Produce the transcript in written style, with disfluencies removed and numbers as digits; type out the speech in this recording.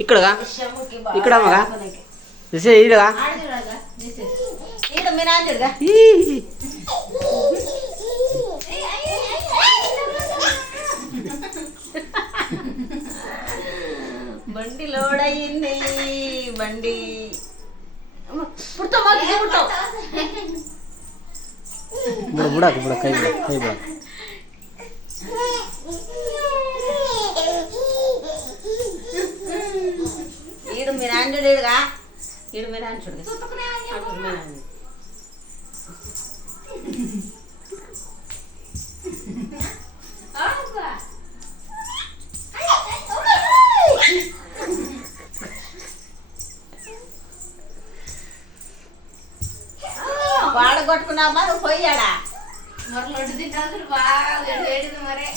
ఇక్కడగా ఇక్కడ మగా ఈడగా మీ నాన్నగా బండి లోడ్ అయ్యింది. బండి పుడతావు పుడతావు బుడకు బుడ కై బుడ కై బుడ ఈడు మీరు ఆండ్రుడు ఈడుగా ఈడు మీరు ఆండ్రుడు వాడ కొట్టుకున్నావా నువ్వు పోయాడా మరి లడ్డు తింటాను బాగా వేడిది మరే